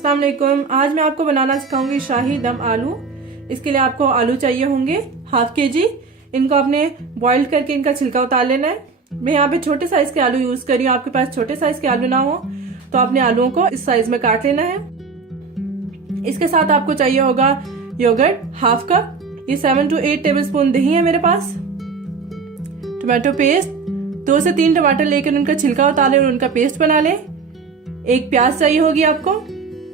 अस्सलाम वालेकुम। आज मैं आपको बनाना सिखाऊंगी शाही दम आलू। इसके लिए आपको आलू चाहिए होंगे हाफ kg। इनको आपने बॉईल करके इनका छिलका उतार लेना है। मैं यहाँ पे छोटे साइज के आलू यूज कर रही हूँ। आपके पास छोटे साइज के आलू ना हो तो आपने आलूओं को इस साइज में काट लेना है। इसके साथ आपको चाहिए होगा योगर्ट हाफ कप। ये 7 to 8 टेबलस्पून दही है मेरे पास। टमाटो पेस्ट 2 से 3 टमाटर लेकर उनका छिलका उतार लें और उनका पेस्ट बना लें। एक प्याज चाहिए होगी आपको।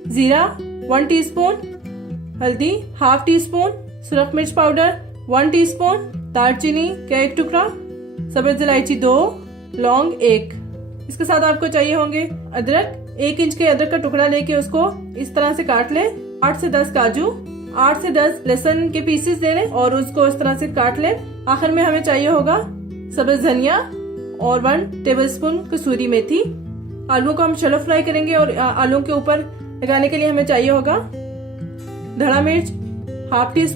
जीरा 1 टीस्पून, हल्दी हाफ टी स्पून, सुरख मिर्च पाउडर 1 टीस्पून, दालचीनी का 1 टुकड़ा, सब्ज इलायची 2, लौंग 1। इसके साथ आपको चाहिए होंगे अदरक। 1 इंच के अदरक का टुकड़ा लेके उसको इस तरह से काट लें। 8 से 10 काजू, 8 से 10 लहसुन के पीसेस ले लें और उसको इस तरह से काट लें। आखिर में हमें चाहिए होगा सब्ज धनिया और 1 टेबलस्पून कसूरी मेथी। आलू को हम शैलो फ्राई करेंगे और आलू के ऊपर लगाने के लिए हमें चाहिए होगा धड़ा मिर्च हाफ टी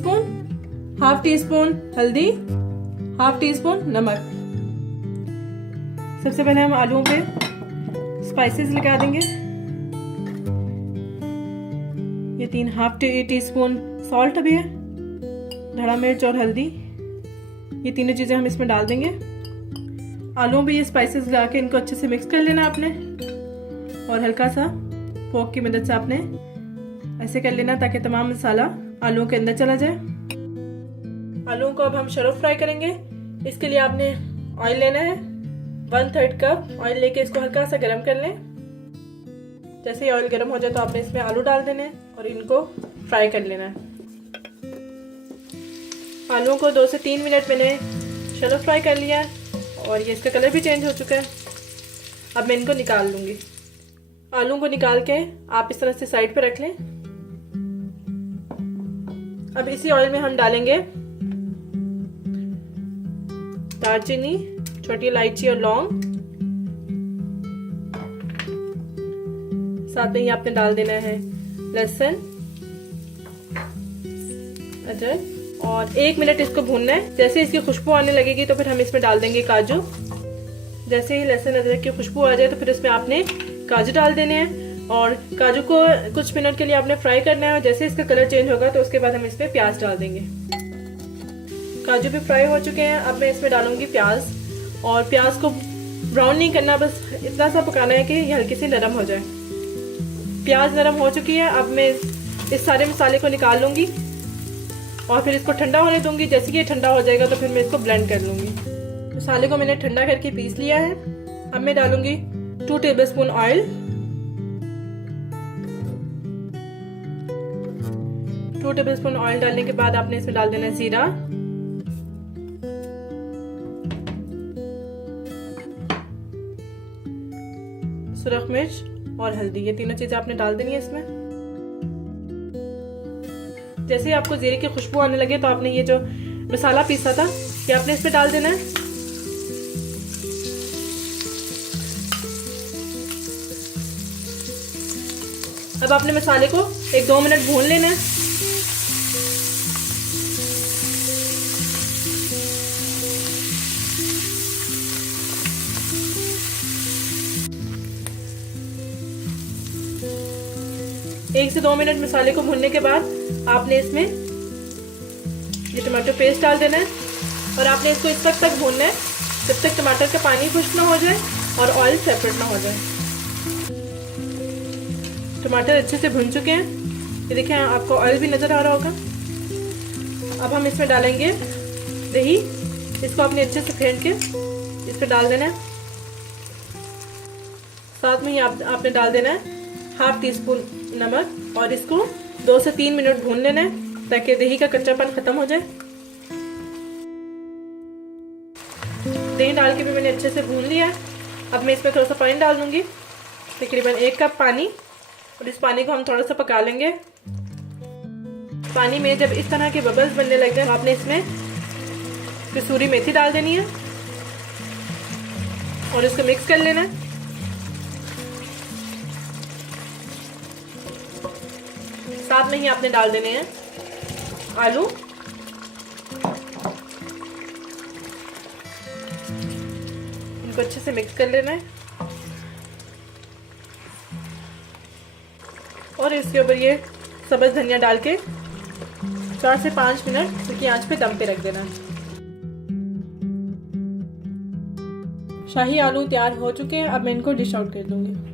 स्पून हल्दी, हाफ टी स्पून नमक। सबसे पहले हम आलूओं पे स्पाइसेस लगा देंगे। ये 3 हाफ टी स्पून सॉल्ट भी है, धड़ा मिर्च और हल्दी। ये तीनों चीजें हम इसमें डाल देंगे। आलूओं पे ये स्पाइसेस लगा के इनको अच्छे से मिक्स कर लेना आपने और हल्का सा फोक की मदद से आपने ऐसे कर लेना ताकि तमाम मसाला आलूओं के अंदर चला जाए। आलूओं को अब हम शैलो फ्राई करेंगे। इसके लिए आपने ऑयल लेना है। 1/3 कप ऑयल लेके इसको हल्का सा गर्म कर लें। जैसे ही ऑयल गर्म हो जाए तो आपने इसमें आलू डाल देने और इनको फ्राई कर लेना है। आलूओं को 2 से 3 मिनट मैंने शैलो फ्राई कर लिया है और ये इसका कलर भी चेंज हो चुका है। अब मैं इनको निकाल लूंगी। आलू को निकाल के आप इस तरह से साइड पे रख लें। अब इसी ऑयल में हम डालेंगे दालचीनी, छोटी इलायची और लौंग। साथ में ही आपने डाल देना है लहसुन, अदरक और 1 मिनट इसको भूनना है। जैसे इसकी खुशबू आने लगेगी तो फिर हम इसमें डाल देंगे काजू। जैसे ही लहसुन अदरक की खुशबू आ जाए तो फिर इसमें आपने काजू डाल देने हैं और काजू को कुछ मिनट के लिए आपने फ्राई करना है। और जैसे इसका कलर चेंज होगा तो उसके बाद हम इसमें प्याज डाल देंगे। काजू भी फ्राई हो चुके हैं। अब मैं इसमें डालूंगी प्याज और प्याज को ब्राउन नहीं करना, बस इतना सा पकाना है कि ये हल्की सी नरम हो जाए। प्याज नरम हो चुकी है। अब मैं इस सारे मसाले को निकाल लूंगी और फिर इसको ठंडा होने दूंगी। जैसे कि ये ठंडा हो जाएगा तो फिर मैं इसको ब्लेंड कर लूंगी। मसाले को मैंने ठंडा करके पीस लिया है। अब मैं डालूंगी 2 टेबलस्पून ऑयल। 2 टेबलस्पून ऑयल डालने के बाद आपने इसमें डाल देना है जीरा, सुरख मिर्च और हल्दी। ये तीनों चीजें आपने डाल देनी है इसमें। जैसे ही आपको जीरे की खुशबू आने लगे तो आपने ये जो मसाला पीसा था ये आपने इसमें डाल देना है। अब आपने मसाले को 1-2 मिनट भून लेना है। एक से 2 मिनट मसाले को भूनने के बाद आपने इसमें ये टमाटो पेस्ट डाल देना है और आपने इसको इस वक्त तक भूनना है जब तक टमाटर का पानी खुश्क ना हो जाए और ऑयल सेपरेट ना हो जाए। टमाटर अच्छे से भुन चुके हैं। ये देखें, आपको ऑयल भी नजर आ रहा होगा। अब हम इसमें डालेंगे दही। इसको आपने अच्छे से फेंट के इस पे डाल देना है। साथ में ही आपने डाल देना है हाफ टी स्पून नमक और इसको 2 से 3 मिनट भून लेना है ताकि दही का कच्चापन खत्म हो जाए। दही डाल के भी मैंने अच्छे से भून लिया है। अब मैं इसमें थोड़ा सा पानी डाल दूंगी, तकरीबन 1 कप पानी। और इस पानी को हम थोड़ा सा पका लेंगे। पानी में जब इस तरह के बबल्स बनने लग जाए तो आपने इसमें कसूरी मेथी डाल देनी है और इसको मिक्स कर लेना है। साथ में ही आपने डाल देने हैं आलू। इनको अच्छे से मिक्स कर लेना है। और और इसके ऊपर ये सब्ज़ धनिया डाल के 4 से 5 मिनट इसकी आंच पे दम पे रख देना। शाही आलू तैयार हो चुके हैं। अब मैं इनको डिश आउट कर दूंगी।